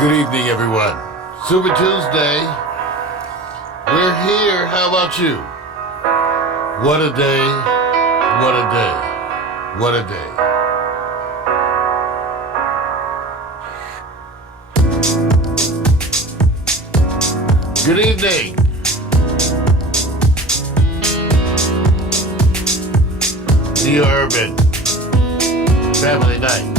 Good evening, everyone. Super Tuesday. We're here. How about you? What a day. What a day. What a day. Good evening. The Urban Family Night.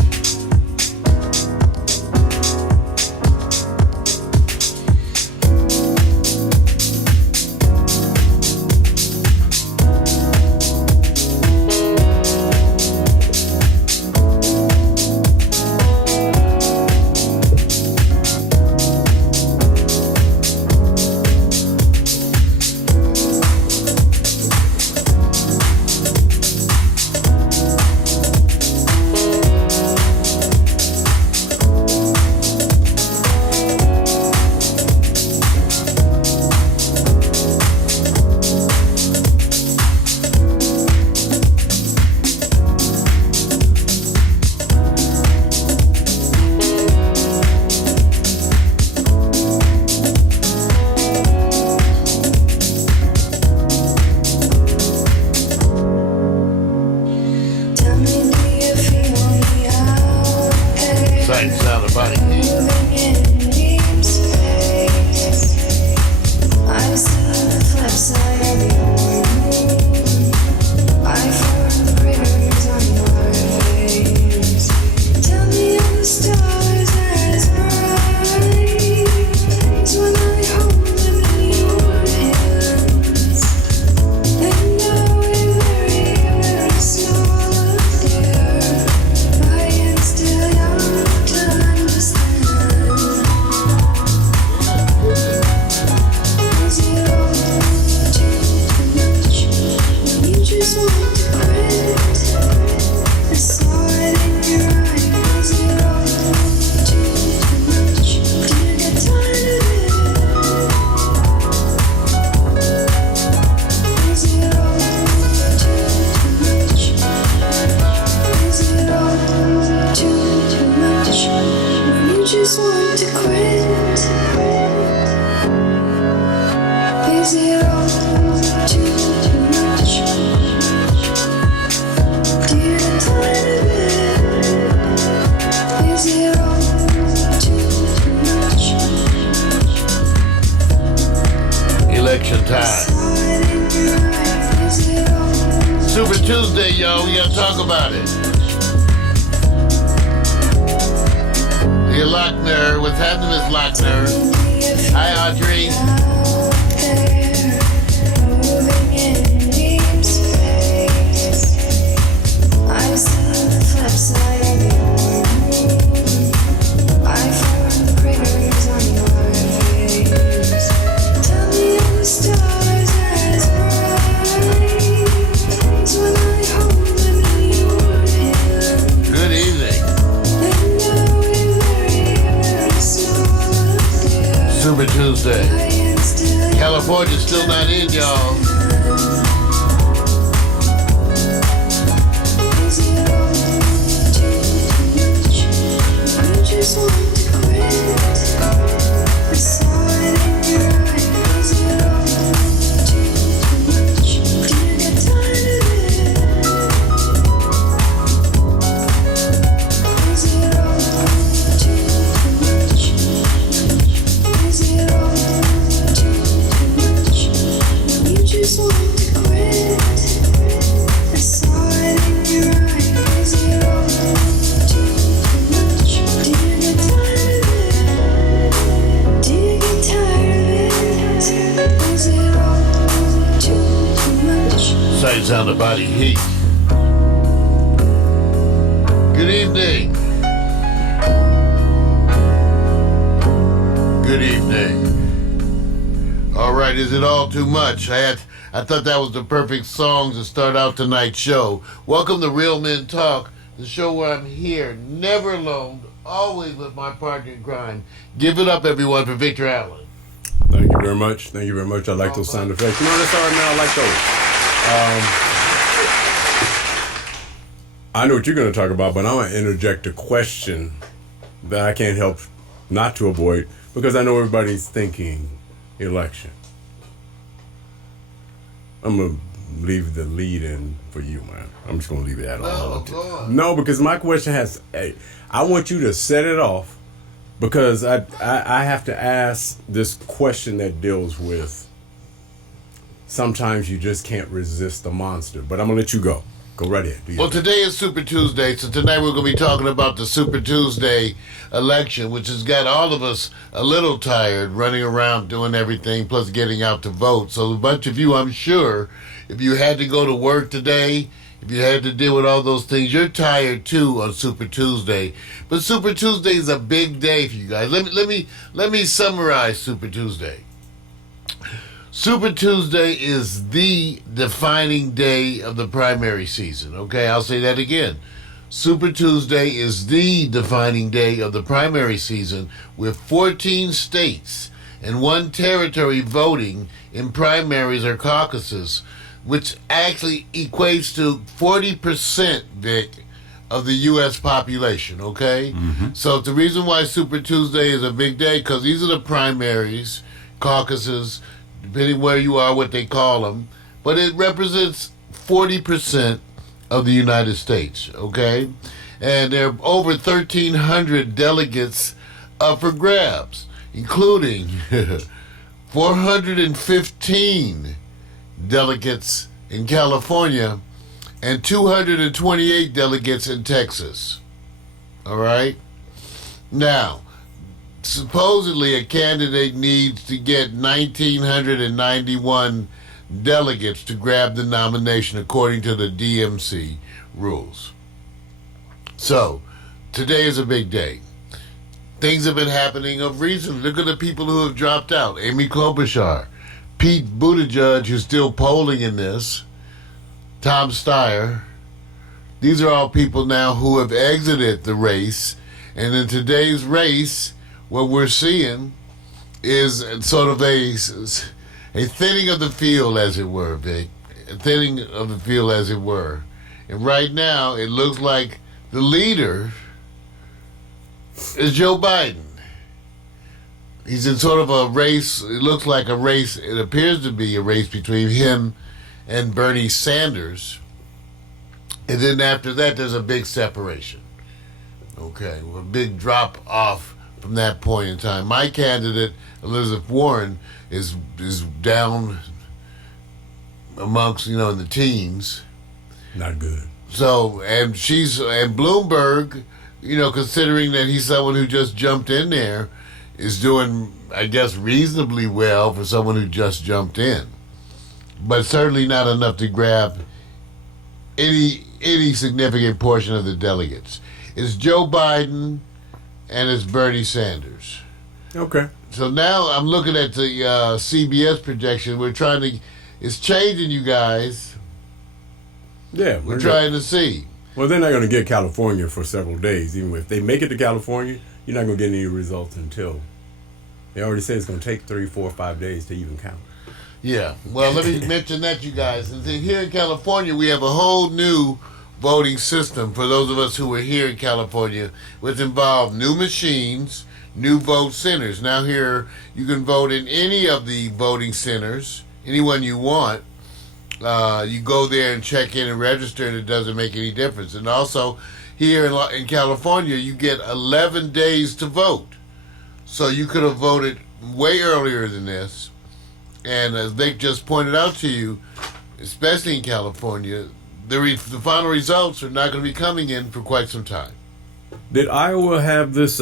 Election time. Super Tuesday, y'all. We gotta talk about it. The Lochner. What's happening, Miss Lochner? Hi, Audrey. Super Tuesday. California's still not in, y'all. Sights on the body heat. Good evening. Good evening. All right, is it all too much? I thought that was the perfect song to start out tonight's show. Welcome to Real Men Talk, the show where I'm here, never alone, always with my partner in crime. Give it up, everyone, for Victor Allen. Thank you very much. Thank you very much. I like those sound effects. You know, that's all right now. I like those. I know what you're going to talk about, but I'm going to interject a question that I can't help not to avoid, because I know everybody's thinking election. I'm going to leave the lead in for you, man. I'm just going to leave it at all. No, because my question has, I want you to set it off, because I have to ask this question that deals with sometimes you just can't resist the monster. But I'm going to let you go. Go right ahead. Well, today is Super Tuesday, so tonight we're going to be talking about the Super Tuesday election, which has got all of us a little tired, running around doing everything, plus getting out to vote. So a bunch of you, I'm sure, if you had to go to work today, if you had to deal with all those things, you're tired too on Super Tuesday. But Super Tuesday is a big day for you guys. Let me summarize Super Tuesday. Super Tuesday is the defining day of the primary season. Okay, I'll say that again. Super Tuesday is the defining day of the primary season, with 14 states and 1 territory voting in primaries or caucuses, which actually equates to 40%, Vic, of the U.S. population, okay? Mm-hmm. So the reason why Super Tuesday is a big day, because these are the primaries, caucuses, depending where you are, what they call them, but it represents 40% of the United States, okay? And there are over 1,300 delegates up for grabs, including 415 delegates in California and 228 delegates in Texas. All right? Now, supposedly a candidate needs to get 1,991 delegates to grab the nomination according to the DMC rules. So, today is a big day. Things have been happening of recent. Look at the people who have dropped out. Amy Klobuchar, Pete Buttigieg, who's still polling in this, Tom Steyer. These are all people now who have exited the race. And in today's race, what we're seeing is sort of a thinning of the field, as it were, Vic. A thinning of the field, as it were. And right now, it looks like the leader is Joe Biden. He's in sort of a race. It looks like a race. It appears to be a race between him and Bernie Sanders. And then after that, there's a big separation. Okay, a big drop off from that point in time. My candidate, Elizabeth Warren, is down amongst, in the teens. Not good. So, and Bloomberg, considering that he's someone who just jumped in there, is doing, I guess, reasonably well for someone who just jumped in. But certainly not enough to grab any significant portion of the delegates. It's Joe Biden and it's Bernie Sanders. Okay. So now I'm looking at the CBS projection. It's changing, you guys. Yeah. We're trying to see. Well, they're not going to get California for several days. Even if they make it to California, you're not going to get any results until, they already say it's going to take 3, 4, 5 days to even count. Yeah. Well, let me mention that, you guys. And then here in California, we have a whole new voting system for those of us who are here in California, which involve new machines, new vote centers. Now here, you can vote in any of the voting centers, anyone you want. You go there and check in and register, and it doesn't make any difference. And also, here in California, you get 11 days to vote. So you could have voted way earlier than this. And as Vic just pointed out to you, especially in California, the final results are not going to be coming in for quite some time. Did Iowa have this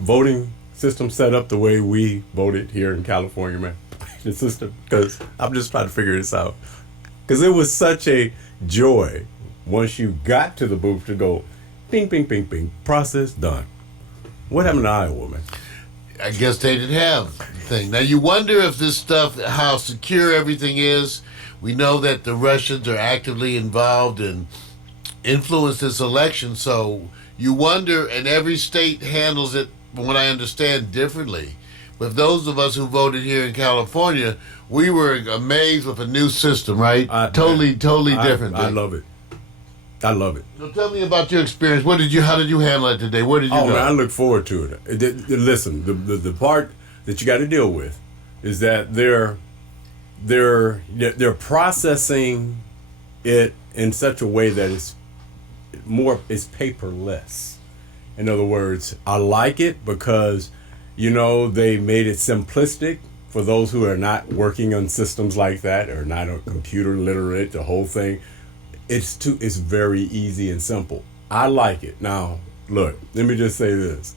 voting system set up the way we voted here in California, man? The system? Because I'm just trying to figure this out. Because it was such a joy once you got to the booth to go, bing, bing, bing, bing, process done. What happened to Iowa, man? I guess they didn't have the thing. Now you wonder if this stuff, how secure everything is. We know that the Russians are actively involved and influence this election, so you wonder, and every state handles it, from what I understand, differently. But those of us who voted here in California, we were amazed with a new system, right? Totally different. I love it. I love it. So tell me about your experience. How did you handle it today? Where did you go? Man, I look forward to it. Listen, the part that you got to deal with is that they're processing it in such a way that it's paperless. In other words, I like it because, they made it simplistic for those who are not working on systems like that or not computer literate, the whole thing. It's very easy and simple. I like it. Now, look, let me just say this.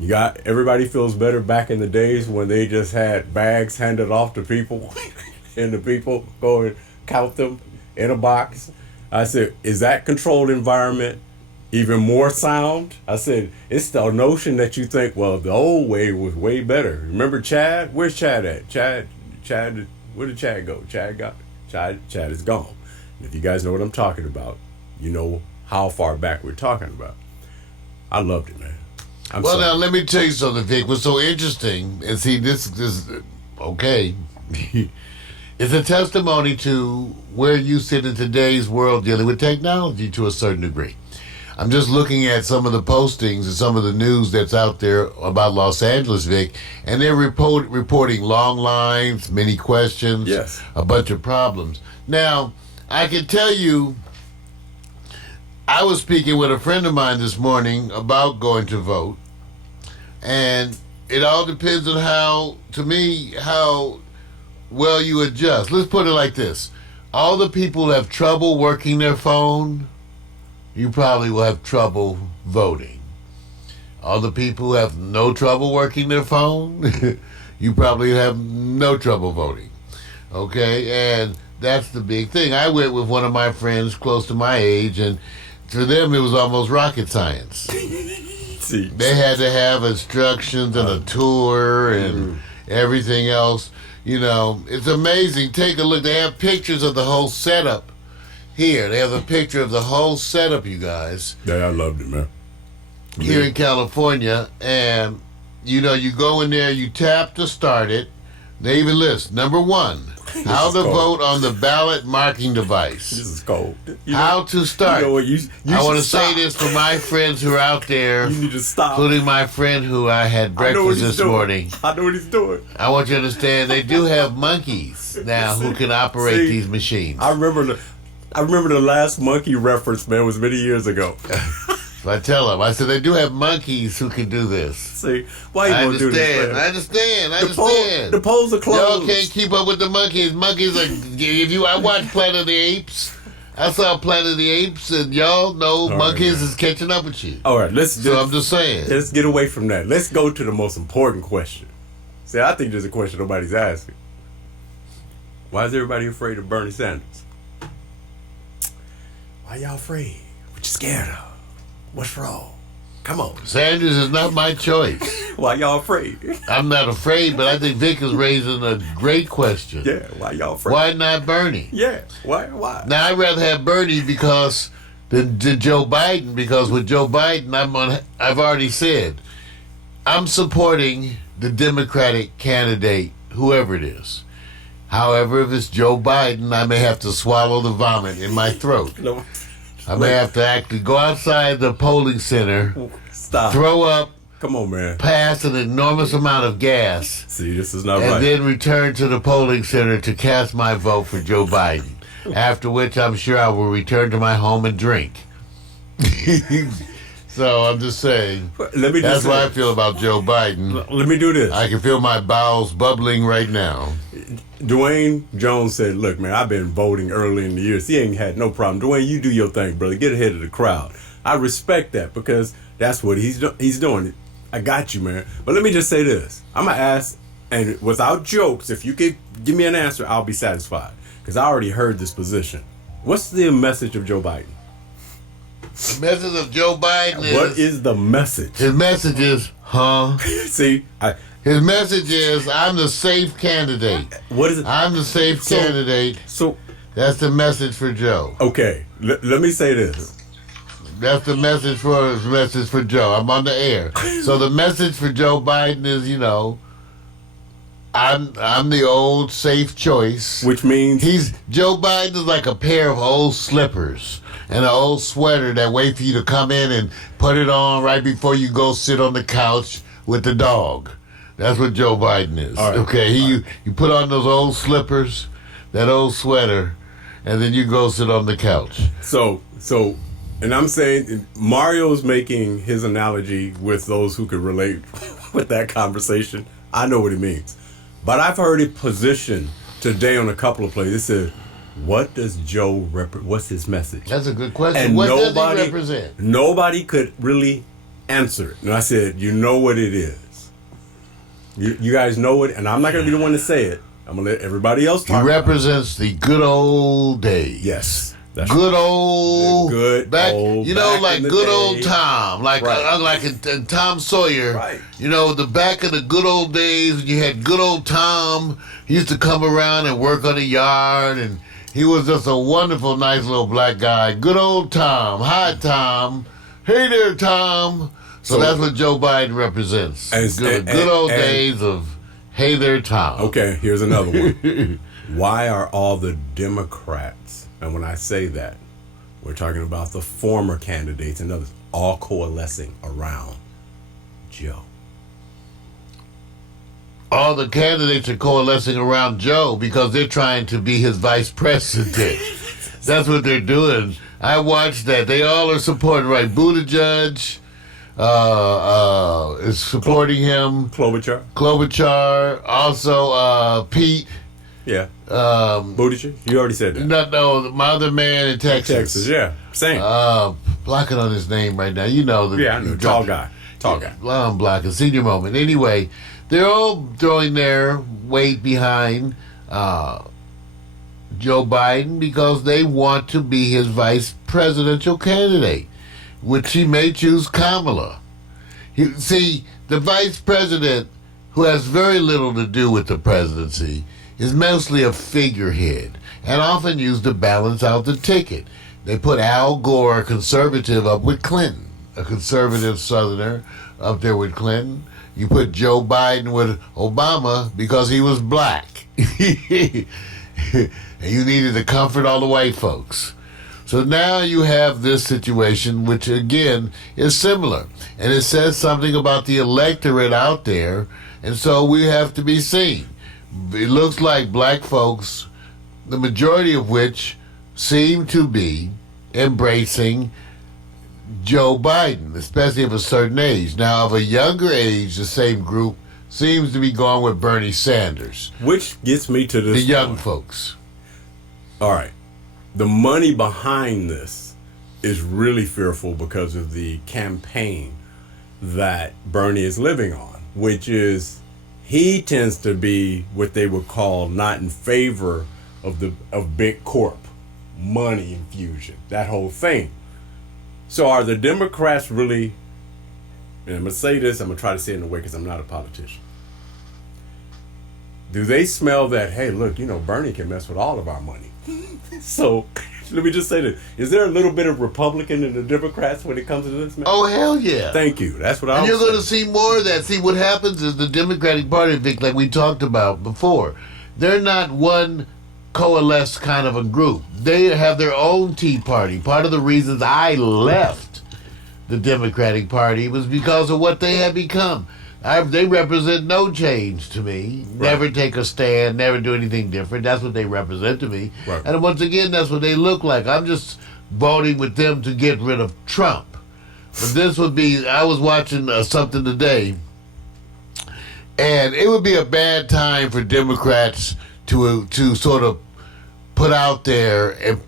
Everybody feels better back in the days when they just had bags handed off to people and the people go and count them in a box. I said, is that controlled environment even more sound? I said, it's the notion that you think, well, the old way was way better. Remember Chad? Where's Chad at? Chad, where did Chad go? Chad is gone. If you guys know what I'm talking about, you know how far back we're talking about. I loved it, man. Now let me tell you something, Vic. What's so interesting is this okay. It's a testimony to where you sit in today's world dealing with technology to a certain degree. I'm just looking at some of the postings and some of the news that's out there about Los Angeles, Vic, and they're reporting long lines, many questions, yes, a bunch of problems. Now, I can tell you, I was speaking with a friend of mine this morning about going to vote, and it all depends on how well you adjust. Let's put it like this. All the people who have trouble working their phone, you probably will have trouble voting. All the people who have no trouble working their phone, you probably have no trouble voting. Okay? And that's the big thing. I went with one of my friends close to my age, and to them it was almost rocket science. See. They had to have instructions and a tour and everything else. It's amazing. Take a look. They have pictures of the whole setup here. They have a picture of the whole setup, you guys. Yeah, I loved it, man. Here in California. And, you go in there, you tap to start it. They even list, number 1, how to vote on the ballot marking device. This is cold. How to start. You I want to say this for my friends who are out there. You need to stop. Including my friend who I had breakfast this morning. I know what he's doing. I want you to understand they do have monkeys now who can operate these machines. I remember the last monkey reference, man, was many years ago. So I tell them, I said, they do have monkeys who can do this. See, why you gonna do this, man? I understand. The polls are closed. Y'all can't keep up with the monkeys. Monkeys are, I watched Planet of the Apes. I saw Planet of the Apes, and y'all know monkeys is catching up with you. All right, I'm just saying. Let's get away from that. Let's go to the most important question. See, I think there's a question nobody's asking. Why is everybody afraid of Bernie Sanders? Why y'all afraid? What you scared of? What's wrong? Come on. Sanders is not my choice. Why y'all afraid? I'm not afraid, but I think Vic is raising a great question. Yeah, why y'all afraid? Why not Bernie? Yeah, why? Now, I'd rather have Bernie than Joe Biden, because with Joe Biden, I've already said, I'm supporting the Democratic candidate, whoever it is. However, if it's Joe Biden, I may have to swallow the vomit in my throat. No. I may have to actually go outside the polling center, stop, throw up, come on, man, pass an enormous amount of gas. See, this is not and right. And then return to the polling center to cast my vote for Joe Biden. After which, I'm sure I will return to my home and drink. So I'm just saying. That's what I feel about Joe Biden. Let me do this. I can feel my bowels bubbling right now. Dwayne Jones said, look, man, I've been voting early in the years. He ain't had no problem. Dwayne, you do your thing, brother. Get ahead of the crowd. I respect that because that's what he's doing. I got you, man. But let me just say this. I'm going to ask, and without jokes, if you could give me an answer, I'll be satisfied. Because I already heard this position. What's the message of Joe Biden? The message of Joe Biden is... What is the message? His message is, See, his message is, I'm the safe candidate. What is it? I'm the safe candidate. So that's the message for Joe. Okay, let me say this. That's the message for Joe. I'm on the air. So the message for Joe Biden is, I'm the old safe choice. Which means Joe Biden is like a pair of old slippers. and an old sweater that wait for you to come in and put it on right before you go sit on the couch with the dog. That's what Joe Biden is. All right. Okay, you put on those old slippers, that old sweater, and then you go sit on the couch. So, and I'm saying Mario's making his analogy with those who could relate with that conversation. I know what he means. But I've heard it positioned today on a couple of places. It said, what does Joe what's his message? That's a good question. And what does he represent? Nobody could really answer it. And I said, you know what it is. You guys know it, and I'm not going to be the one to say it. I'm going to let everybody else talk. He represents the good old days. Yes. That's good old, good back, old, you know, back like in the good day. Old Tom, like Right. like in Tom Sawyer. Right. You know, the back of the good old days when you had good old Tom. He used to come around and work on the yard, and he was just a wonderful, nice little black guy. Good old Tom. Hi, Tom. Hey there, Tom. So that's what Joe Biden represents. Good old days of hey there, Tom. Okay, here's another one. Why are all the Democrats, and when I say that, we're talking about the former candidates and others, all coalescing around Joe? All the candidates are coalescing around Joe because they're trying to be his vice president. That's what they're doing. I watched that. They all are supporting, right? Buttigieg is supporting him. Klobuchar. Also, Pete. Yeah. Buttigieg? You already said that. No, my other man in Texas. Yeah. Same. Blocking on his name right now. You know. I know. Tall guy. I'm blocking. Senior moment. Anyway, they're all throwing their weight behind Joe Biden because they want to be his vice presidential candidate, which he may choose Kamala. See, the vice president, who has very little to do with the presidency, is mostly a figurehead and often used to balance out the ticket. They put Al Gore, a conservative, up with Clinton, a conservative Southerner, up there with Clinton. You put Joe Biden with Obama because he was black. And you needed to comfort all the white folks. So now you have this situation, which again is similar. And it says something about the electorate out there, and so we have to be seen. It looks like black folks, the majority of which seem to be embracing Joe Biden, especially of a certain age. Now, of a younger age, the same group seems to be going with Bernie Sanders. Which gets me to this. The young folks. All right. The money behind this is really fearful because of the campaign that Bernie is living on, which is he tends to be what they would call not in favor of big corp, money infusion, that whole thing. So are the Democrats really, and I'm going to say this, I'm going to try to say it in a way because I'm not a politician. Do they smell that, hey, look, Bernie can mess with all of our money? So let me just say this. Is there a little bit of Republican in the Democrats when it comes to this, man? Oh, hell yeah. Thank you. That's what I was saying. And you're going to see more of that. See, what happens is the Democratic Party, Vic, like we talked about before, they're not one coalesced kind of a group. They have their own Tea Party. Part of the reasons I left the Democratic Party was because of what they had become. They represent no change to me. Right. Never take a stand, never do anything different. That's what they represent to me. Right. And once again, that's what they look like. I'm just voting with them to get rid of Trump. But this would be, I was watching something today, and it would be a bad time for Democrats to sort of put out there and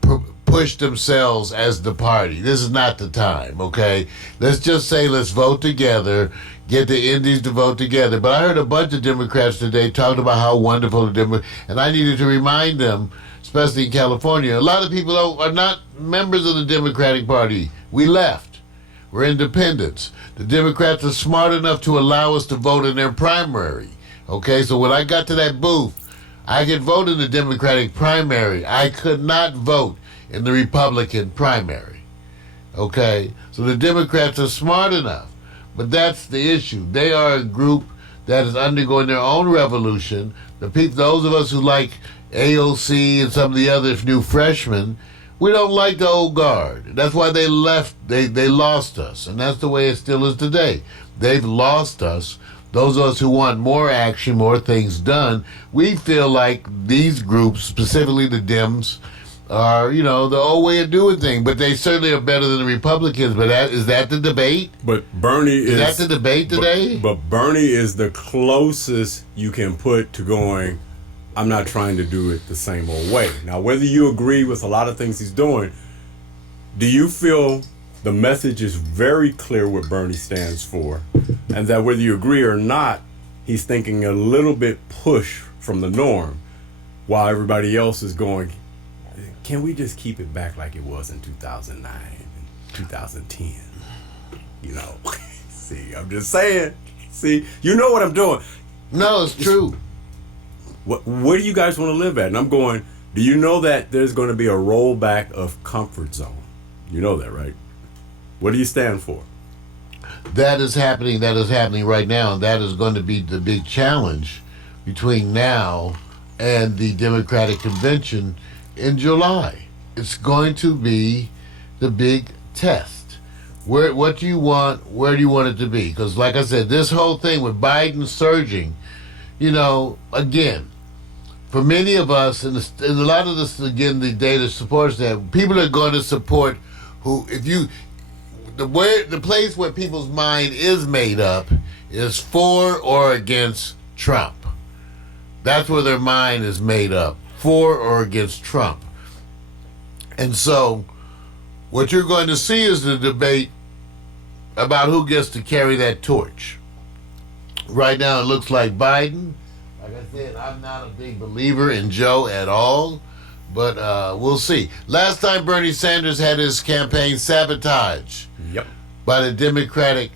push themselves as the party. This is not the time, okay? Let's just say let's vote together, get the Indies to vote together. But I heard a bunch of Democrats today talking about how wonderful the Democrats, and I needed to remind them, especially in California, a lot of people are not members of the Democratic Party. We left. We're independents. The Democrats are smart enough to allow us to vote in their primary, okay? So when I got to that booth, I could vote in the Democratic primary. I could not vote in the Republican primary. Okay? So the Democrats are smart enough. But that's the issue. They are a group that is undergoing their own revolution. The people, those of us who like AOC and some of the other new freshmen, We don't like the old guard. That's why they left. They lost us, and that's the way it still is today. They've lost us. Those of us who want more action, more things done, we feel like these groups, specifically the Dems, are, the old way of doing things. But they certainly are better than the Republicans. But is that the debate? But Bernie is that the debate today? But Bernie is the closest you can put to going, I'm not trying to do it the same old way. Now, whether you agree with a lot of things he's doing, do you feel the message is very clear what Bernie stands for, and that whether you agree or not, he's thinking a little bit push from the norm, while everybody else is going, can we just keep it back like it was in 2009 and 2010? See, I'm just saying. See, you know what I'm doing. No, it's true. Where do you guys want to live at? And I'm going, do you know that there's going to be a rollback of comfort zone? You know that, right? What do you stand for? That is happening. That is happening right now. And that is going to be the big challenge between now and the Democratic Convention in July. It's going to be the big test. What do you want? Where do you want it to be? Because like I said, this whole thing with Biden surging, again, for many of us, and a lot of this, again, the data supports that, people are going to support the place where people's mind is made up is for or against Trump. That's where their mind is made up, for or against Trump. And so what you're going to see is the debate about who gets to carry that torch. Right now it looks like Biden. Like I said, I'm not a big believer in Joe at all, but we'll see. Last time Bernie Sanders had his campaign sabotaged by the Democratic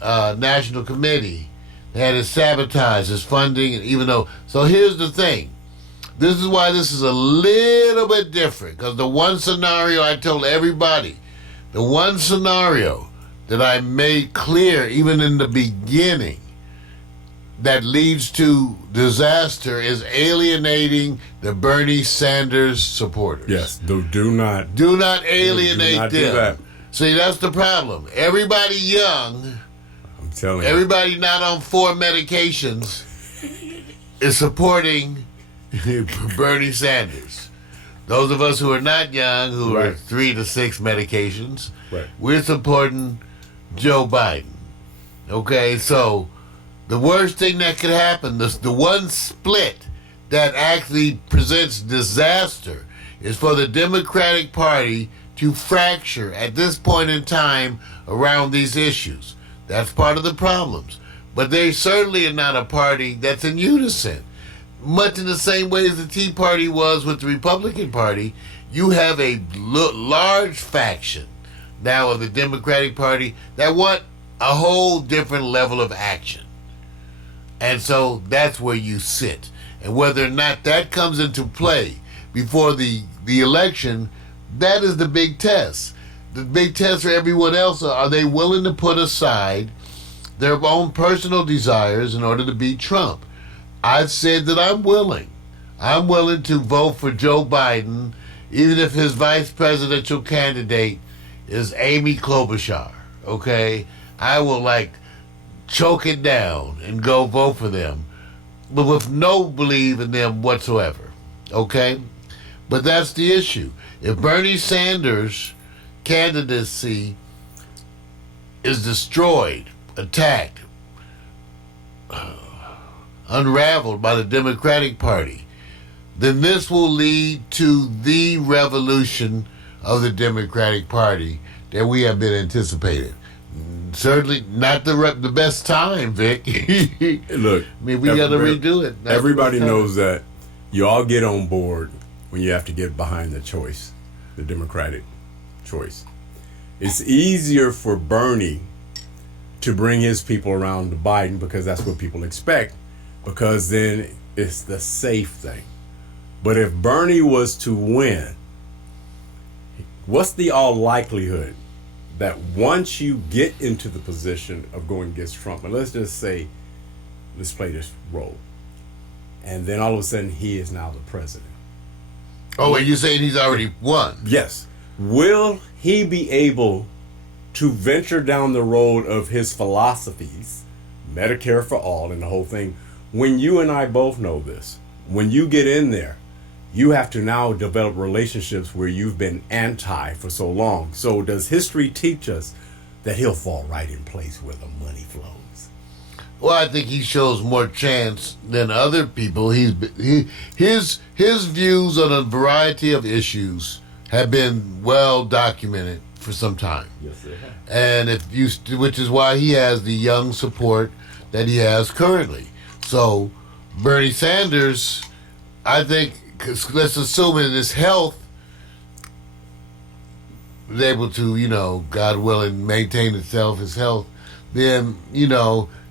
National Committee. They had it sabotaged, his funding, and so here's the thing. This is why this is a little bit different, because the one scenario I told everybody, the one scenario that I made clear even in the beginning that leads to disaster is alienating the Bernie Sanders supporters. Yes, do not alienate them. Do that. See, that's the problem. Everybody young, I'm telling you, everybody not on 4 medications is supporting Bernie Sanders. Those of us who are not young, who are 3 to 6 medications, we're supporting Joe Biden. Okay, so the worst thing that could happen, the one split that actually presents disaster, is for the Democratic Party to fracture at this point in time around these issues. That's part of the problems. But they certainly are not a party that's in unison. Much in the same way as the Tea Party was with the Republican Party, you have a large faction now of the Democratic Party that want a whole different level of action. And so that's where you sit. And whether or not that comes into play before the election, that is the big test. The big test for everyone else, are they willing to put aside their own personal desires in order to beat Trump? I've said that I'm willing. I'm willing to vote for Joe Biden, even if his vice presidential candidate is Amy Klobuchar, okay? I will, choke it down and go vote for them, but with no belief in them whatsoever, okay? But that's the issue. If Bernie Sanders' candidacy is destroyed, attacked, unraveled by the Democratic Party, then this will lead to the revolution of the Democratic Party that we have been anticipating. Certainly not the best time, Vic. Look, I mean, we got to redo it. Everybody knows that you all get on board when you have to get behind the choice, the Democratic choice. It's easier for Bernie to bring his people around to Biden because that's what people expect, because then it's the safe thing. But if Bernie was to win, what's the all likelihood that once you get into the position of going against Trump, and let's just say, let's play this role, and then all of a sudden he is now the president, Oh, and you're saying he's already won? Yes. Will he be able to venture down the road of his philosophies, Medicare for all and the whole thing, when you and I both know this? When you get in there, you have to now develop relationships where you've been anti for so long. So does history teach us that he'll fall right in place where the money flows? Well, I think he shows more chance than other people. His views on a variety of issues have been well documented for some time. Yes, they have. And which is why he has the young support that he has currently. So Bernie Sanders, I think, 'cause let's assume in his health is able to, God willing, maintain his health, then,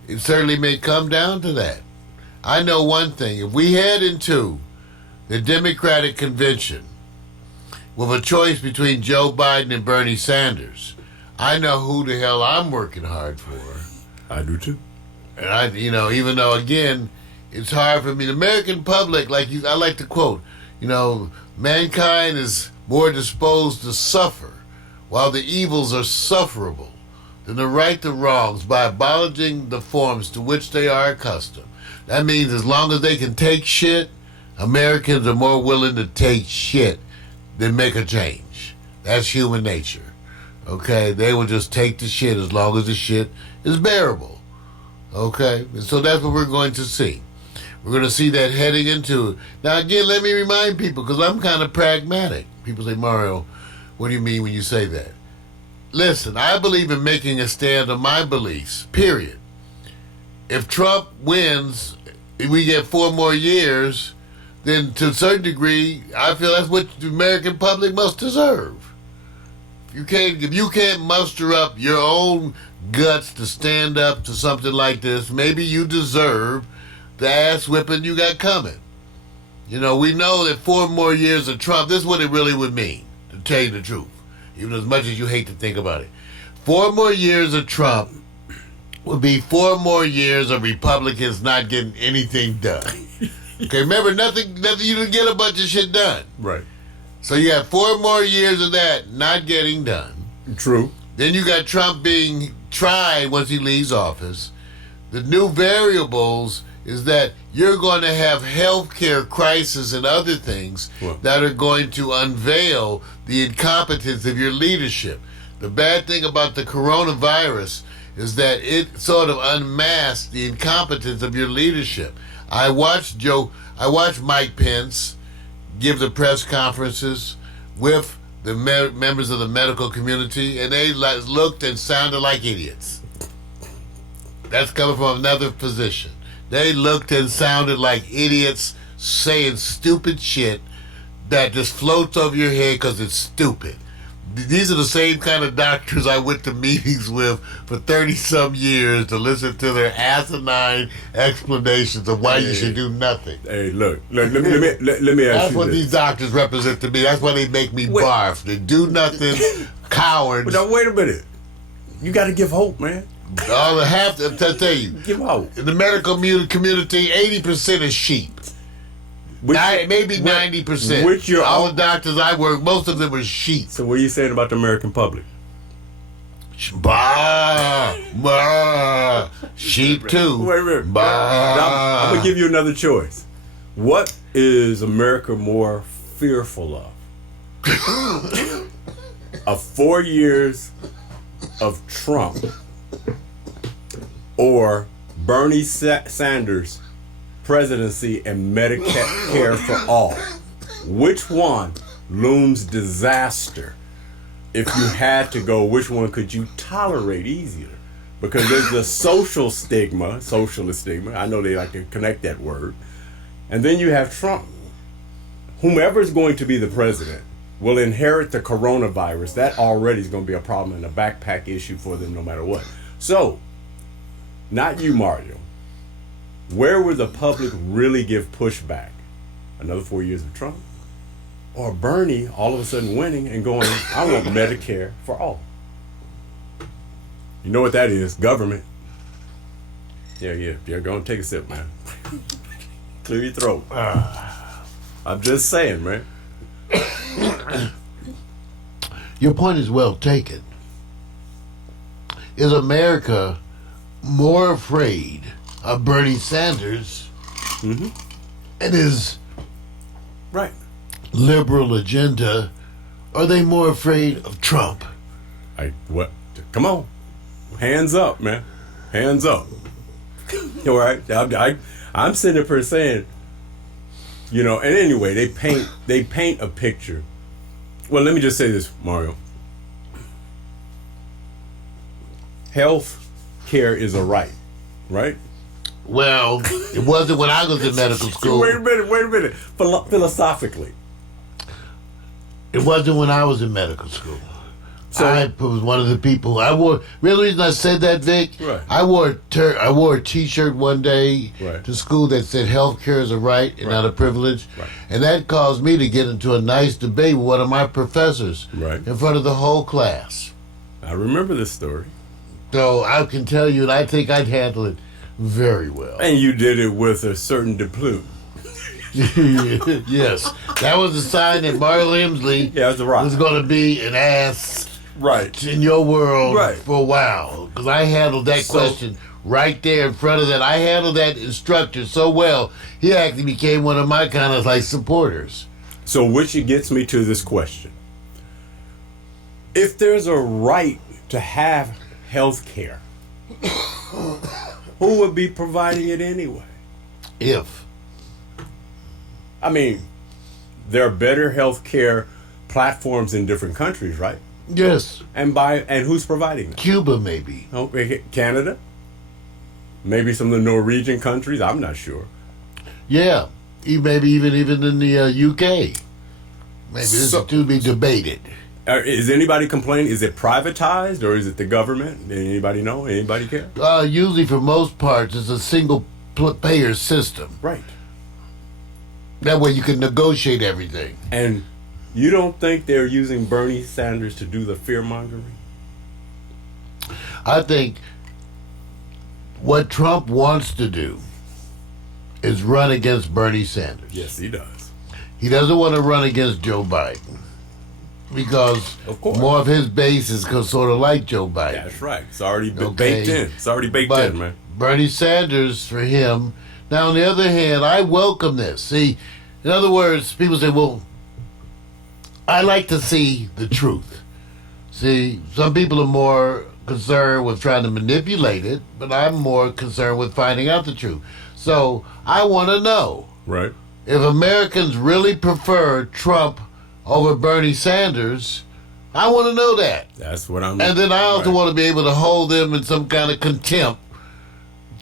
it certainly may come down to that. I know one thing. If we head into the Democratic convention with a choice between Joe Biden and Bernie Sanders, I know who the hell I'm working hard for. I do too. And even though, again, it's hard for me. The American public, I like to quote, mankind is more disposed to suffer while the evils are sufferable than to right the wrongs by abolishing the forms to which they are accustomed. That means as long as they can take shit, Americans are more willing to take shit than make a change. That's human nature. Okay? They will just take the shit as long as the shit is bearable. Okay? And so that's what we're going to see. We're going to see that heading into... Now, again, let me remind people, because I'm kind of pragmatic. People say, Mario, what do you mean when you say that? Listen, I believe in making a stand on my beliefs, period. If Trump wins, if we get 4 more years, then to a certain degree, I feel that's what the American public must deserve. If you can't muster up your own guts to stand up to something like this, maybe you deserve the ass whipping you got coming. We know that 4 more years of Trump, this is what it really would mean, to tell you the truth. Even as much as you hate to think about it. 4 more years of Trump would be 4 more years of Republicans not getting anything done. Okay, remember, nothing, you didn't get a bunch of shit done. Right. So you have 4 more years of that not getting done. True. Then you got Trump being tried once he leaves office. The new variables is that you're going to have healthcare crisis and other things that are going to unveil the incompetence of your leadership. The bad thing about the coronavirus is that it sort of unmasks the incompetence of your leadership. I watched Mike Pence give the press conferences with the members of the medical community, and they looked and sounded like idiots. That's coming from another physician. They looked and sounded like idiots saying stupid shit that just floats over your head because it's stupid. These are the same kind of doctors I went to meetings with for 30-some years to listen to their asinine explanations of why you should do nothing. Hey, look let me ask That's you what this. these doctors represent to me. That's why they make me barf. They do nothing, cowards. But now, wait a minute. You got to give hope, man. All I have to tell you, Give hope. in the medical community, 80% is sheep. Maybe 90%. All the doctors I work, most of them were sheep. So what are you saying about the American public? Bah, sheep too. Wait a minute. Bah. Now, I'm going to give you another choice. What is America more fearful of? Of 4 years of Trump or Bernie Sanders' presidency and Medicare for all? Which one looms disaster? If you had to go, which one could you tolerate easier? Because there's the socialist stigma. I know they like to connect that word. And then you have Trump. Whomever is going to be the president will inherit the coronavirus. That already is going to be a problem and a backpack issue for them no matter what. So, not you, Mario. Where would the public really give pushback? Another 4 years of Trump? Or Bernie all of a sudden winning and going, I want Medicare for all. You know what that is? Government. Yeah. Go and take a sip, man. Clear your throat. I'm just saying, man. Your point is well taken. Is America more afraid of Bernie Sanders and his Right. liberal agenda? Or are they more afraid of Trump? What? Come on. Hands up, man. Hands up. All right. I'm sitting there saying, and anyway, they paint a picture. Well, let me just say this, Mario. Health care is a right? Well, it wasn't when I was in medical school. Wait a minute. Philosophically. It wasn't when I was in medical school. So I was one of the people. I wore. Real reason I said that, Vic. Right. I wore a T-shirt one day Right. to school that said "Health care is a right and not a privilege," Right. and that caused me to get into a nice debate with one of my professors Right. in front of the whole class. I remember this story. So I can tell you, and I think I'd handle it very well. And you did it with a certain diplome. Yes, that was a sign that Mario Hemsley Yeah, it's a rock. was going to be an ass Right. in your world Right. for a while, because I handled that question right there in front of that. I handled that instructor so well, he actually became one of my kind of like supporters. So which gets me to this question. If there's a right to have health care, who would be providing it anyway? If I mean, there are better health care platforms in different countries, right? yes, And who's providing them? Cuba maybe. Oh, Canada? Maybe some of the Norwegian countries? I'm not sure. Yeah, maybe even in the UK. Maybe this is to be debated. Is anybody complaining? Is it privatized or is it the government? Anybody know? Anybody care? Usually, for most parts, it's a single payer system. Right. That way, you can negotiate everything. And you don't think they're using Bernie Sanders to do the fear mongering? I think what Trump wants to do is run against Bernie Sanders. Yes, he does. He doesn't want to run against Joe Biden because Of course. more of his base is sort of like Joe Biden. That's right. It's already been Okay. baked in. It's already baked But in, man. Bernie Sanders, for him. Now, on the other hand, I welcome this. See, in other words, people say, well, I like to see the truth. See, some people are more concerned with trying to manipulate it, but I'm more concerned with finding out the truth. So I want to know Right. if Americans really prefer Trump over Bernie Sanders. I want to know that. That's what I'm... And then I also Right. want to be able to hold them in some kind of contempt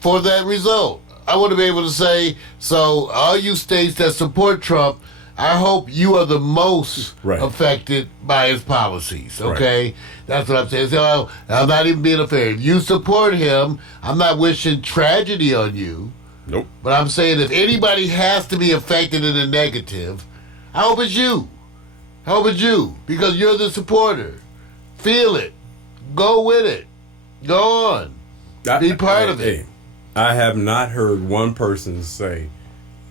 for that result. I want to be able to say, so all you states that support Trump, I hope you are the most Right. affected by his policies, okay? That's what I'm saying. So I'm not even being unfair. If you support him, I'm not wishing tragedy on you, Nope. but I'm saying if anybody has to be affected in a negative, I hope it's you. I hope it's you, because you're the supporter. Feel it. Go with it. Go on. Be part of it. Hey, I have not heard one person say,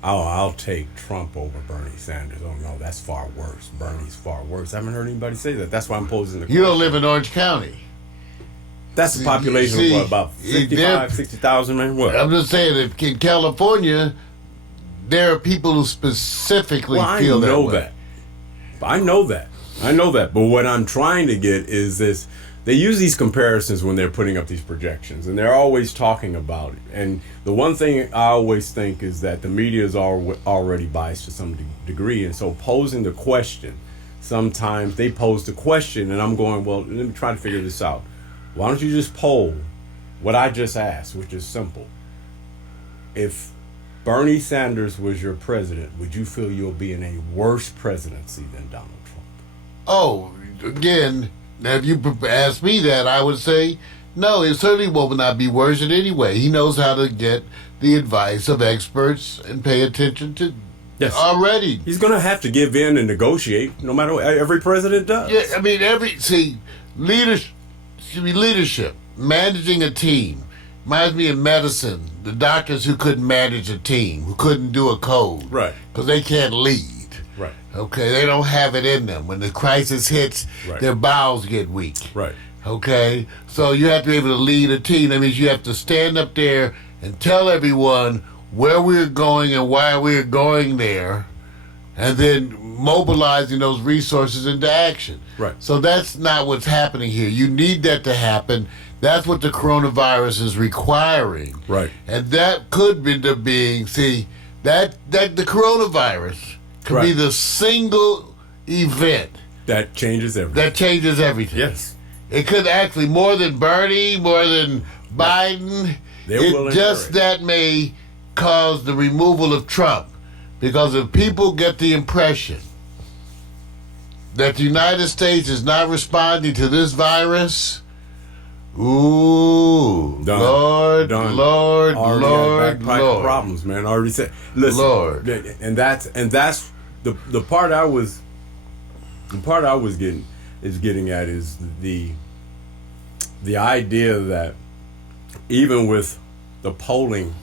oh, I'll take Trump over Bernie Sanders. Oh, no, that's far worse. Bernie's far worse. I haven't heard anybody say that. That's why I'm posing the question. You don't live in Orange County. That's a population See, of what, about 55, 60,000, man? What? I'm just saying, if in California, there are people who specifically Well, feel I know way. that. I know that. But what I'm trying to get is this. They use these comparisons when they're putting up these projections, and they're always talking about it. And the one thing I always think is that the media is already biased to some degree. And so posing the question, sometimes they pose the question, and I'm going, well, let me try to figure this out. Why don't you just poll what I just asked, which is simple. If Bernie Sanders was your president, would you feel you'll be in a worse presidency than Donald Trump? Oh, again, if you asked me that, I would say, no, it certainly will not be worse in any way. He knows how to get the advice of experts and pay attention to already. He's going to have to give in and negotiate, no matter what. Every president does. Yeah, I mean, leadership, managing a team. Reminds me of medicine. The doctors who couldn't manage a team, who couldn't do a code. Right. Because they can't lead. Right. Okay, they don't have it in them. When the crisis hits, Right. their bowels get weak. Right. Okay, so you have to be able to lead a team. That means you have to stand up there and tell everyone where we're going and why we're going there, and then mobilizing those resources into action. Right. So that's not what's happening here. You need that to happen. That's what the coronavirus is requiring. Right. And that could end up being, that the coronavirus could be Right. the single event That changes everything. that changes everything. Yes. It could actually, more than Bernie, more than Biden, They will that may cause the removal of Trump. Because if people get the impression that the United States is not responding to this virus, ooh, Done. Lord, Done. Lord, Already Lord, got backpipe Lord. problems, man. I already said, listen, Lord. and that's the part I was getting at is the idea that even with the polling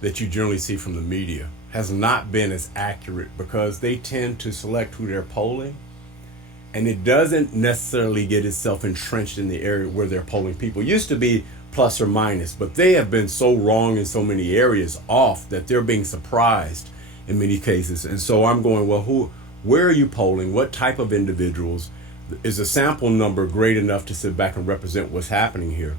that you generally see from the media has not been as accurate because they tend to select who they're polling, and it doesn't necessarily get itself entrenched in the area where they're polling people. It used to be plus or minus, but they have been so wrong in so many areas off that they're being surprised in many cases. And so I'm going, well, where are you polling? What type of individuals? Is the sample number great enough to sit back and represent what's happening here?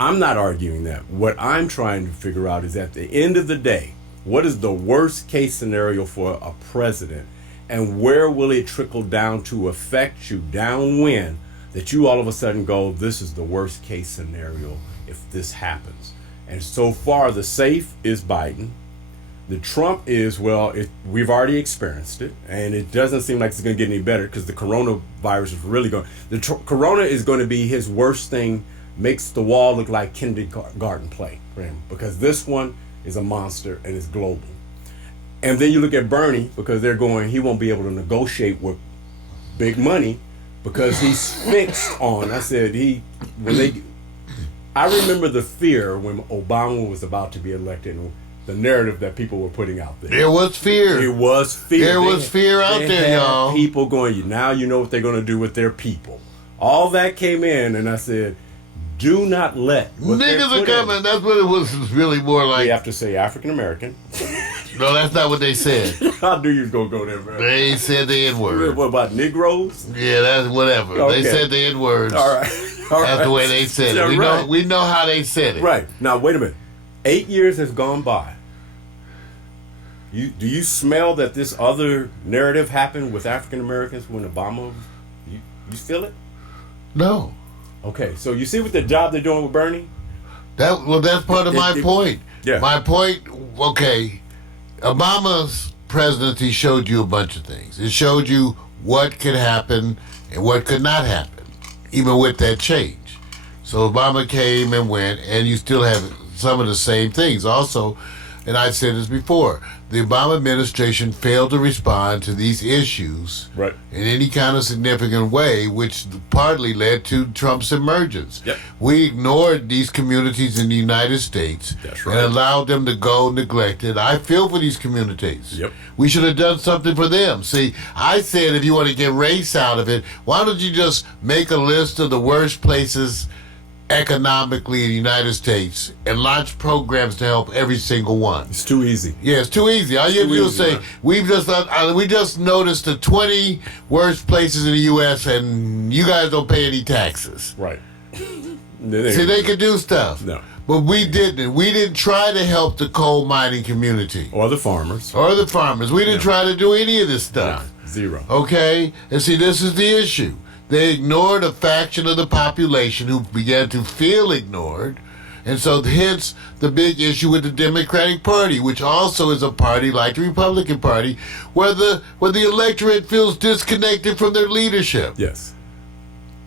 I'm not arguing that. What I'm trying to figure out is at the end of the day, what is the worst case scenario for a president, and where will it trickle down to affect you downwind that you all of a sudden go, this is the worst case scenario if this happens. And so far the safe is Biden. The Trump is, well, we've already experienced it, and it doesn't seem like it's going to get any better because the coronavirus is really going. Corona is going to be his worst thing, makes the wall look like kindergarten play for him, because this one is a monster and it's global. And then you look at Bernie, because they're going, he won't be able to negotiate with big money because he's fixed on. I said I remember the fear when Obama was about to be elected. And the narrative that people were putting out there. There was fear. It was fear. There was fear out there, y'all. People going, now you know what they're going to do with their people. All that came in, and I said, do not let niggas are coming. That's what it was really more like. We have to say African American. No, that's not what they said. How do you go there, man? They said the N-word. What about Negroes? Yeah, that's whatever. Okay. They said the N-words. All right. That's the way they said it. We know how they said it. Right. Now, wait a minute. 8 years has gone by. Do you smell that this other narrative happened with African Americans when Obama? You feel it? No. Okay, so you see what the job they're doing with Bernie? That's part of my point. Yeah. My point. Okay, Obama's presidency showed you a bunch of things. It showed you what could happen and what could not happen, even with that change. So Obama came and went, and you still have some of the same things. Also, and I've said this before, the Obama administration failed to respond to these issues Right. in any kind of significant way, which partly led to Trump's emergence. Yep. We ignored these communities in the United States. That's and right. allowed them to go neglected. I feel for these communities. Yep. We should have done something for them. See, I said if you want to get race out of it, why don't you just make a list of the worst places economically in the United States and launch programs to help every single one. It's too easy. Yeah, it's too easy. All you have to do is say, man. we just noticed the 20 worst places in the U.S. and you guys don't pay any taxes. Right. See, they could do stuff. No. But we didn't. We didn't try to help the coal mining community. Or the farmers. Or the farmers. We didn't try to do any of this stuff. No, zero. Okay? And see, this is the issue. They ignored a faction of the population who began to feel ignored. And so hence the big issue with the Democratic Party, which also is a party like the Republican Party, where the electorate feels disconnected from their leadership. Yes.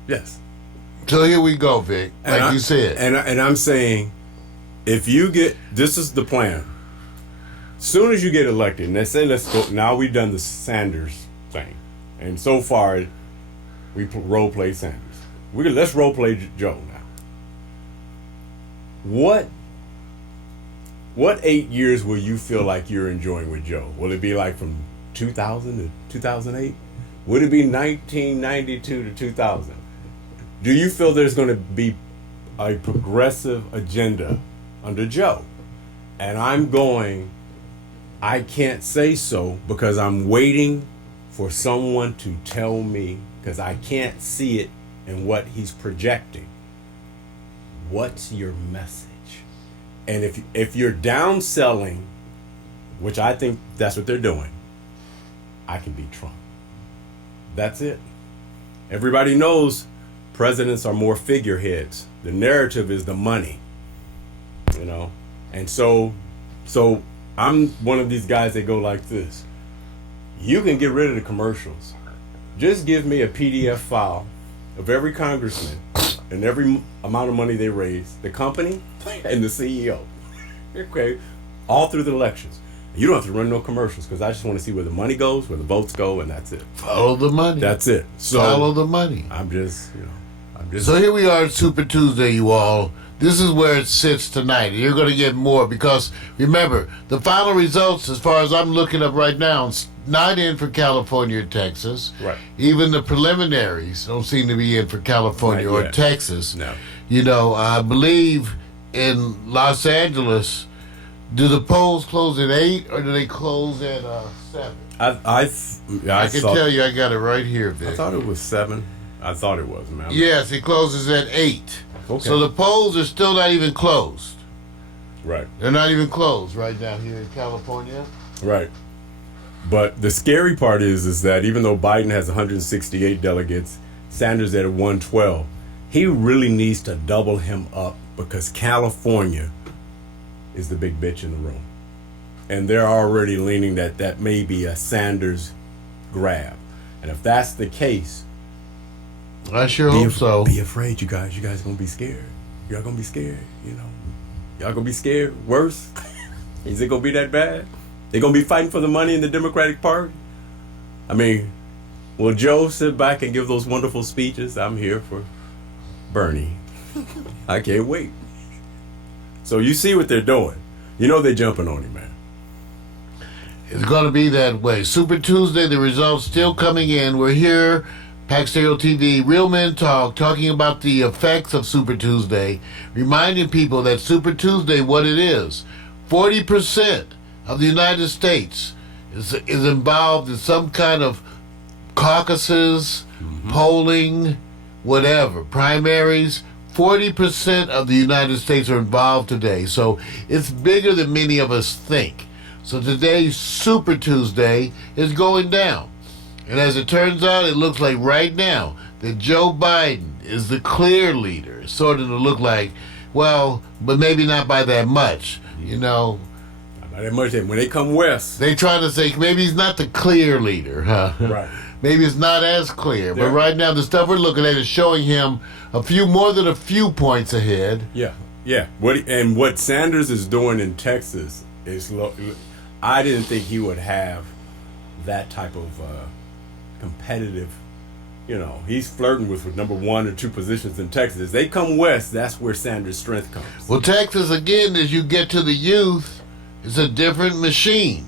Yes. So here we go, Vic, you said. And I'm saying, if you get, this is the plan. Soon as you get elected, and they say, let's go, now we've done the Sanders thing. And so far, we role play Sanders. Let's role play Joe now. What 8 years will you feel like you're enjoying with Joe? Will it be like from 2000 to 2008? Would it be 1992 to 2000? Do you feel there's going to be a progressive agenda under Joe? And I'm going, I can't say so because I'm waiting for someone to tell me, because I can't see it in what he's projecting. What's your message? And if you're downselling, which I think that's what they're doing, I can beat Trump. That's it. Everybody knows presidents are more figureheads. The narrative is the money, you know? And so I'm one of these guys that go like this. You can get rid of the commercials. Just give me a PDF file of every congressman and every amount of money they raise, the company and the CEO. Okay, all through the elections. You don't have to run no commercials because I just want to see where the money goes, where the votes go, and that's it. Follow the money. That's it. So follow the money. I'm just. So here we are at Super Tuesday, you all. This is where it sits tonight. You're going to get more because, remember, the final results, as far as I'm looking up right now, it's not in for California or Texas. Right. Even the preliminaries don't seem to be in for California or Texas. No. You know, I believe in Los Angeles, do the polls close at 8 or do they close at 7? I can tell you, I got it right here, Vic. I thought it was 7. I thought it was, man. Yes, it closes at 8. Okay. So the polls are still not even closed. Right. They're not even closed right now here in California. Right. But the scary part is that even though Biden has 168 delegates, Sanders at 112, he really needs to double him up because California is the big bitch in the room. And they're already leaning that may be a Sanders grab. And if that's the case, I sure hope so. Be afraid, you guys. You guys are going to be scared. Y'all going to be scared, you know. Y'all going to be scared. Worse. Is it going to be that bad? They going to be fighting for the money in the Democratic Party? I mean, will Joe sit back and give those wonderful speeches? I'm here for Bernie. I can't wait. So you see what they're doing. You know they're jumping on him, man. It's going to be that way. Super Tuesday, the results still coming in. We're here, Pax Stereo TV, Real Men Talk, talking about the effects of Super Tuesday, reminding people that Super Tuesday, what it is, 40% of the United States is involved in some kind of caucuses, polling, whatever, primaries. 40% of the United States are involved today. So it's bigger than many of us think. So today's Super Tuesday is going down. And as it turns out, it looks like right now that Joe Biden is the clear leader. It's sort of to look like, well, but maybe not by that much, you know. Not by that much. When they come west. They try to say maybe he's not the clear leader, huh? Right. Maybe it's not as clear. But right now, the stuff we're looking at is showing him more than a few points ahead. Yeah, yeah. What Sanders is doing in Texas is I didn't think he would have that type of competitive, you know, he's flirting with number 1 or 2 positions in Texas. As they come west, that's where Sanders' strength comes. Well, Texas, again, as you get to the youth, it's a different machine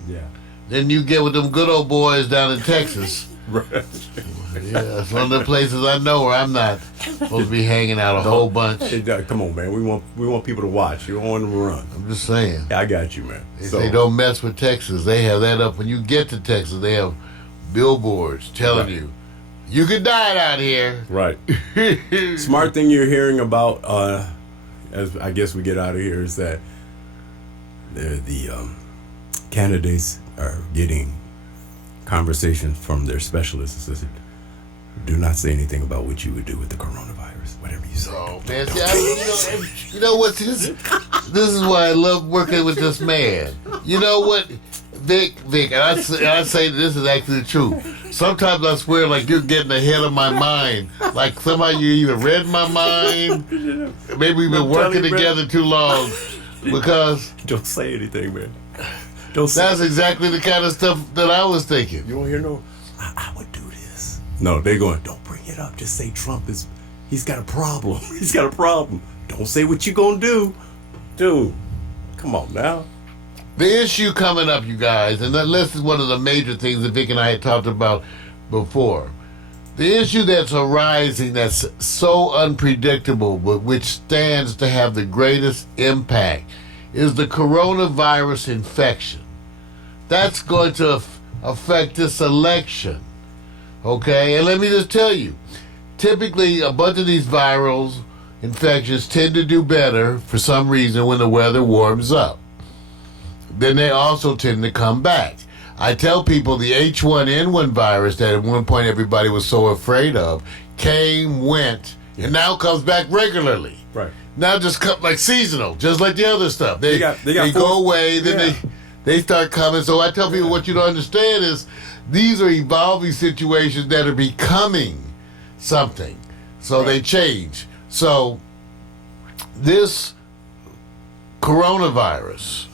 than you get with them good old boys down in Texas. Right. Yeah, it's one of the places I know where I'm not supposed to be hanging out a whole bunch. Hey, come on, man. We want people to watch. You don't want them to run. I'm just saying. I got you, man. They say don't mess with Texas. They have that up. When you get to Texas, they have billboards telling you can die out here. Right. Smart thing you're hearing about, as I guess we get out of here, is that the candidates are getting conversations from their specialists that said, do not say anything about what you would do with the coronavirus. Whatever you say. Oh man, see, you know what? This is why I love working with this man. You know what, Vic, and I say this is actually the truth. Sometimes I swear like you're getting ahead of my mind. Like somehow you either read my mind, maybe we've been working together too long. Because don't say anything, man. That's exactly the kind of stuff that I was thinking. You won't hear no, I would do this. No, they're going, don't bring it up. Just say Trump he's got a problem. He's got a problem. Don't say what you gonna do. Dude, come on now. The issue coming up, you guys, and this is one of the major things that Vic and I had talked about before. The issue that's arising that's so unpredictable, but which stands to have the greatest impact, is the coronavirus infection. That's going to affect this election. Okay? And let me just tell you, typically a bunch of these viral infections tend to do better for some reason when the weather warms up. Then they also tend to come back. I tell people the H1N1 virus that at one point everybody was so afraid of came, went, and now comes back regularly. Right. Now just come like seasonal, just like the other stuff. They go away, then they start coming. So I tell people what you don't understand is these are evolving situations that are becoming something. So they change. So this coronavirus,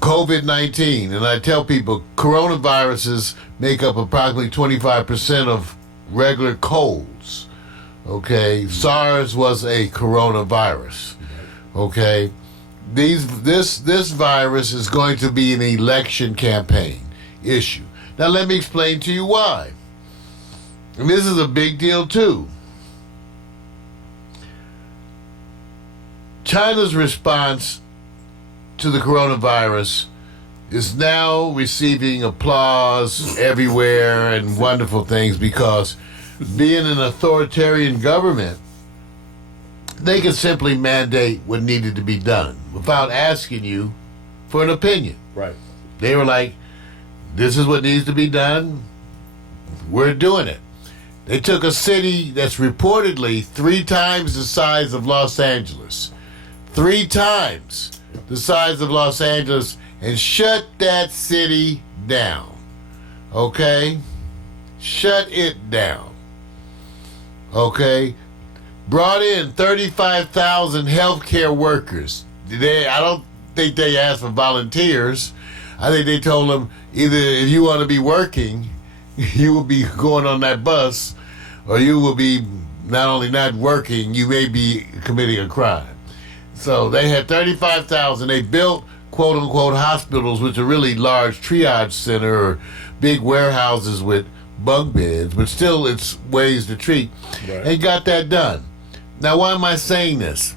COVID-19, and I tell people coronaviruses make up approximately 25% of regular colds. Okay, SARS was a coronavirus. Okay, this virus is going to be an election campaign issue. Now let me explain to you why. And this is a big deal too. China's response to the coronavirus is now receiving applause everywhere and wonderful things because being an authoritarian government, they could simply mandate what needed to be done without asking you for an opinion. Right. They were like, this is what needs to be done. We're doing it. They took a city that's reportedly 3 times the size of Los Angeles. 3 times the size of Los Angeles, and shut that city down. Okay? Shut it down. Okay? Brought in 35,000 healthcare workers. I don't think they asked for volunteers. I think they told them either if you want to be working, you will be going on that bus, or you will be not only not working, you may be committing a crime. So they had 35,000. They built quote-unquote hospitals, which are really large triage center or big warehouses with bunk beds, but still it's ways to treat. Right. They got that done. Now, why am I saying this?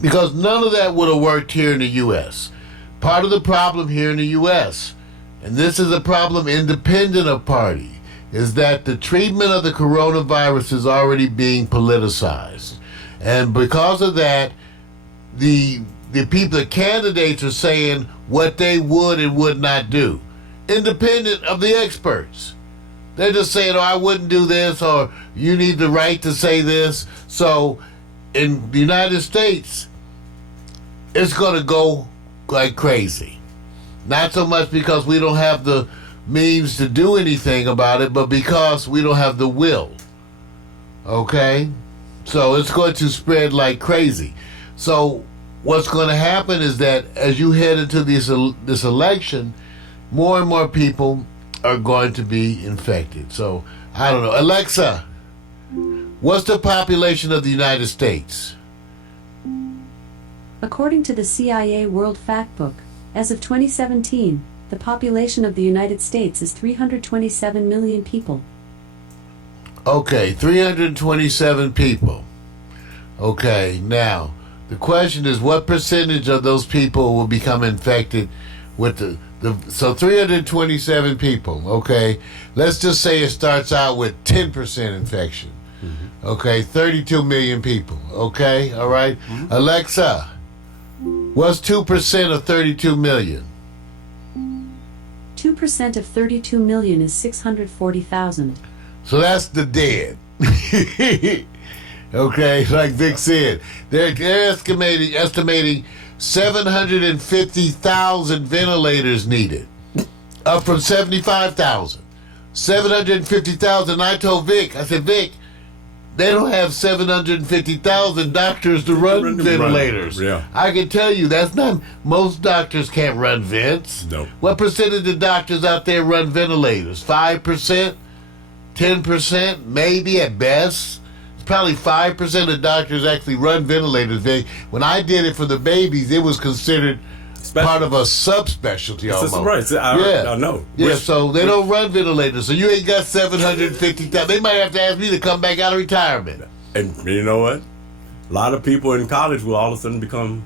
Because none of that would have worked here in the U.S. Part of the problem here in the U.S., and this is a problem independent of party, is that the treatment of the coronavirus is already being politicized. And because of that, the people, the candidates are saying what they would and would not do, independent of the experts. They're just saying, oh, I wouldn't do this, or you need the right to say this. So in the United States, it's going to go like crazy. Not so much because we don't have the means to do anything about it, but because we don't have the will. Okay? So it's going to spread like crazy. So what's going to happen is that as you head into this election, more and more people are going to be infected. So, I don't know. Alexa, what's the population of the United States? According to the CIA World Factbook, as of 2017, the population of the United States is 327 million people. Okay, 327 people. Okay, now, the question is what percentage of those people will become infected with so 327 people, okay? Let's just say it starts out with 10% infection. Mm-hmm. Okay, 32 million people, okay? All right? Mm-hmm. Alexa, what's 2% of 32 million? 2% of 32 million is 640,000. So that's the dead. Okay, like Vic said, they're estimating 750,000 ventilators needed, up from 75,000. 750,000. I told Vic, I said, Vic, they don't have 750,000 doctors to run ventilators. Yeah. I can tell you that's not, most doctors can't run vents. No. What percentage of doctors out there run ventilators? 5%? 10%? Maybe at best. Probably 5% of doctors actually run ventilators. When I did it for the babies, it was considered part of a subspecialty almost. I know. Yeah, so they don't run ventilators. So you ain't got 750,000. They might have to ask me to come back out of retirement. And you know what? A lot of people in college will all of a sudden become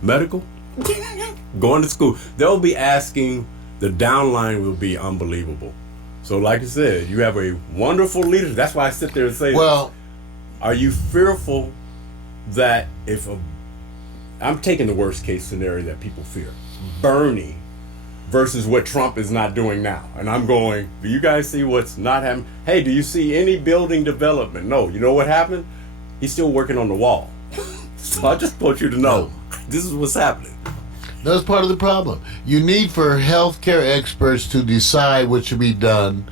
medical, going to school. They'll be asking, the downline will be unbelievable. So like I said, you have a wonderful leader. That's why I sit there and say, well, are you fearful that if I'm taking the worst case scenario that people fear, Bernie versus what Trump is not doing now. And I'm going, do you guys see what's not happening? Hey, do you see any building development? No. You know what happened? He's still working on the wall. So I just want you to know, this is what's happening. That's part of the problem. You need for healthcare experts to decide what should be done,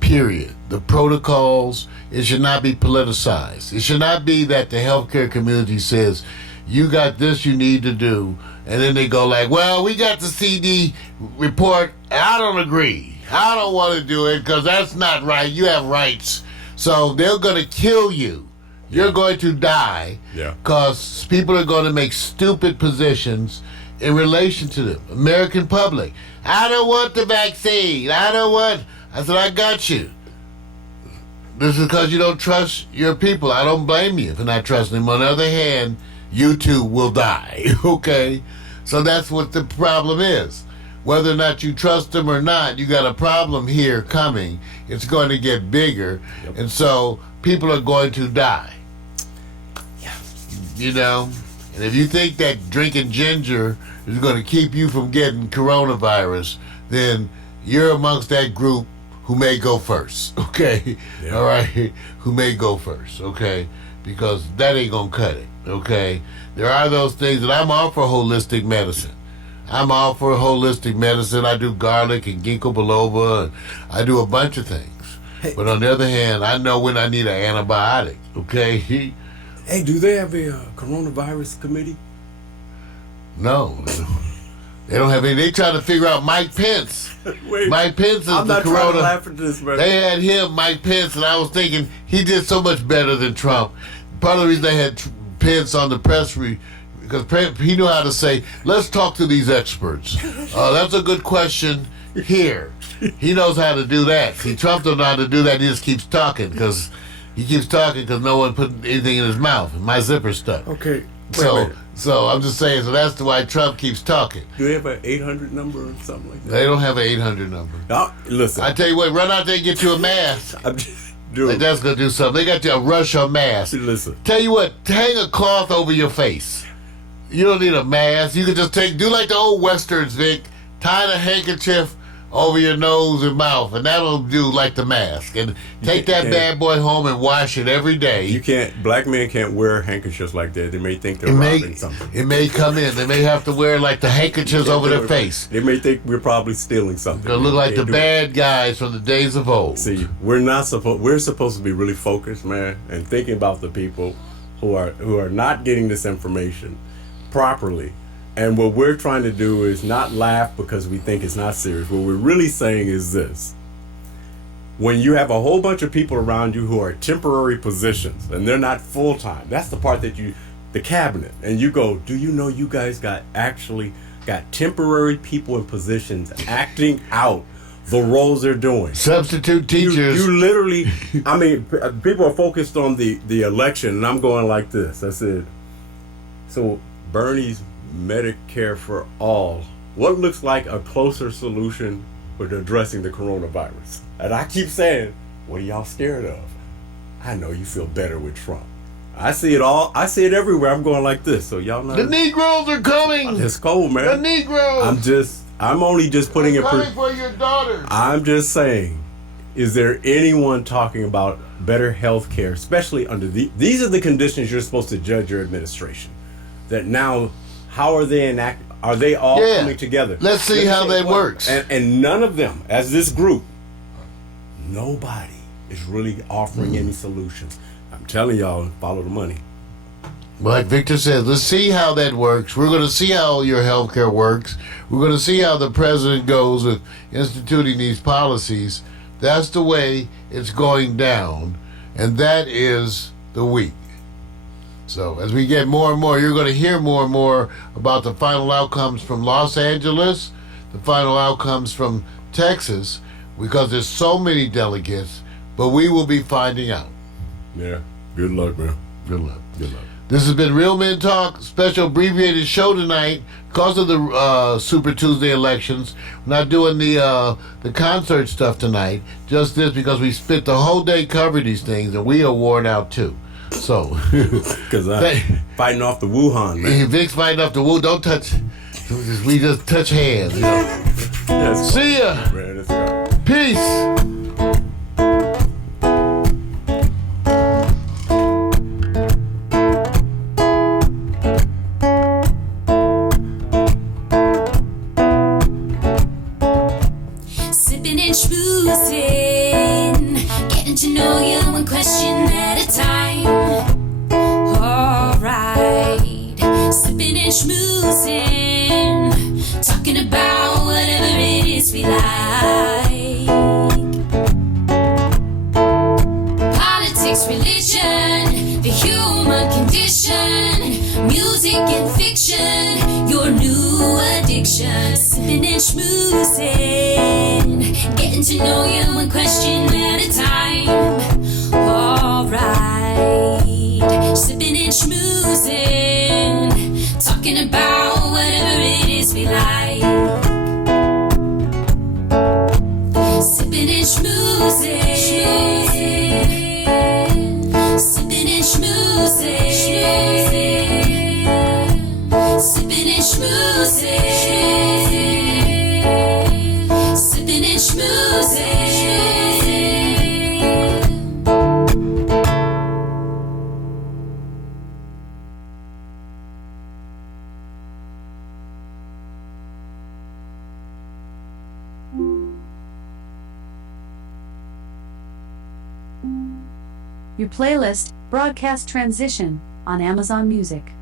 period. The protocols, it should not be politicized. It should not be that the healthcare community says, you got this you need to do, and then they go like, well, we got the CD report, I don't agree. I don't want to do it because that's not right. You have rights. So they're going to kill you. You're going to die because people are going to make stupid positions in relation to the American public. I don't want the vaccine. I said, I got you. This is because you don't trust your people. I don't blame you for not trusting them. On the other hand, you too will die, okay? So that's what the problem is. Whether or not you trust them or not, you got a problem here coming. It's going to get bigger, and so people are going to die. Yeah. You know? And if you think that drinking ginger is going to keep you from getting coronavirus, then you're amongst that group who may go first, okay? All right? Who may go first, okay? Because that ain't going to cut it, okay? There are those things, and I'm all for holistic medicine. I'm all for holistic medicine. I do garlic and ginkgo biloba, and I do a bunch of things. Hey. But on the other hand, I know when I need an antibiotic, okay? Hey, do they have a coronavirus committee? No. They don't have any. They trying to figure out Mike Pence. Wait, Mike Pence is I'm the not corona. trying to laugh at this, man. They had him, Mike Pence, and I was thinking he did so much better than Trump. Part of the reason they had Pence on the press because he knew how to say, let's talk to these experts. That's a good question here. He knows how to do that. See, Trump don't know how to do that. He just keeps talking because no one put anything in his mouth. My zipper's stuck. Okay. So I'm just saying, so that's why Trump keeps talking. Do they have an 800 number or something like that? They don't have an 800 number. No, listen. I tell you what, run out there and get you a mask. Dude. That's going to do something. They got you a Russia mask. Listen. Tell you what, hang a cloth over your face. You don't need a mask. You can just do like the old Westerns, Vic. Tie the handkerchief over your nose and mouth, and that'll do like the mask. And take that bad boy home and wash it every day. Black men can't wear handkerchiefs like that. They may think they're robbing something. It may come in. They may have to wear like the handkerchiefs over their face. They may think we're probably stealing something. They'll look like the bad guys from the days of old. See, we're supposed to be really focused, man, and thinking about the people who are not getting this information properly. And what we're trying to do is not laugh because we think it's not serious. What we're really saying is this. When you have a whole bunch of people around you who are temporary positions and they're not full-time, that's the part that the cabinet, and you go, do you know you guys actually got temporary people in positions acting out the roles they're doing? Substitute teachers. You literally, I mean, people are focused on the election, and I'm going like this. I said, so Bernie's Medicare for all, what looks like a closer solution for addressing the coronavirus? And I keep saying, what are y'all scared of? I know you feel better with Trump. I see it all. I see it everywhere. I'm going like this. So y'all know. The Negroes are coming. It's cold, man. The Negroes. I'm only just putting it. Coming for your daughters. I'm just saying, is there anyone talking about better health care, especially under these are the conditions you're supposed to judge your administration. That now, how are they Are they all coming together? Let's see how that works. And none of them, as this group, nobody is really offering any solutions. I'm telling y'all, follow the money. Like Victor says, let's see how that works. We're going to see how your health care works. We're going to see how the president goes with instituting these policies. That's the way it's going down. And that is the week. So as we get more and more, you're going to hear more and more about the final outcomes from Los Angeles, the final outcomes from Texas, because there's so many delegates, but we will be finding out. Yeah. Good luck, man. Good luck. Good luck. This has been Real Men Talk, special abbreviated show tonight because of the Super Tuesday elections. We're not doing the concert stuff tonight, just this because we spent the whole day covering these things and we are worn out too. So, because I'm fighting off the Wuhan, man. Vic's fighting off the Wu. Don't touch. We just touch hands. You know? Yes. See ya. Man, let's go. Peace. Sipping and schmoozing, getting to know you one question at a time. Alright, sipping and schmoozing, talking about whatever it is we like. Politics, religion, the human condition, music and fiction, your new addiction. Sipping and schmoozing, getting to know you one question at a time. Alright, sipping and schmoozing, talking about whatever it is we like. Sipping and schmoozing, sipping and schmoozing, sipping and schmoozing, sipping and schmoozing. Your playlist, Broadcast Transition, on Amazon Music.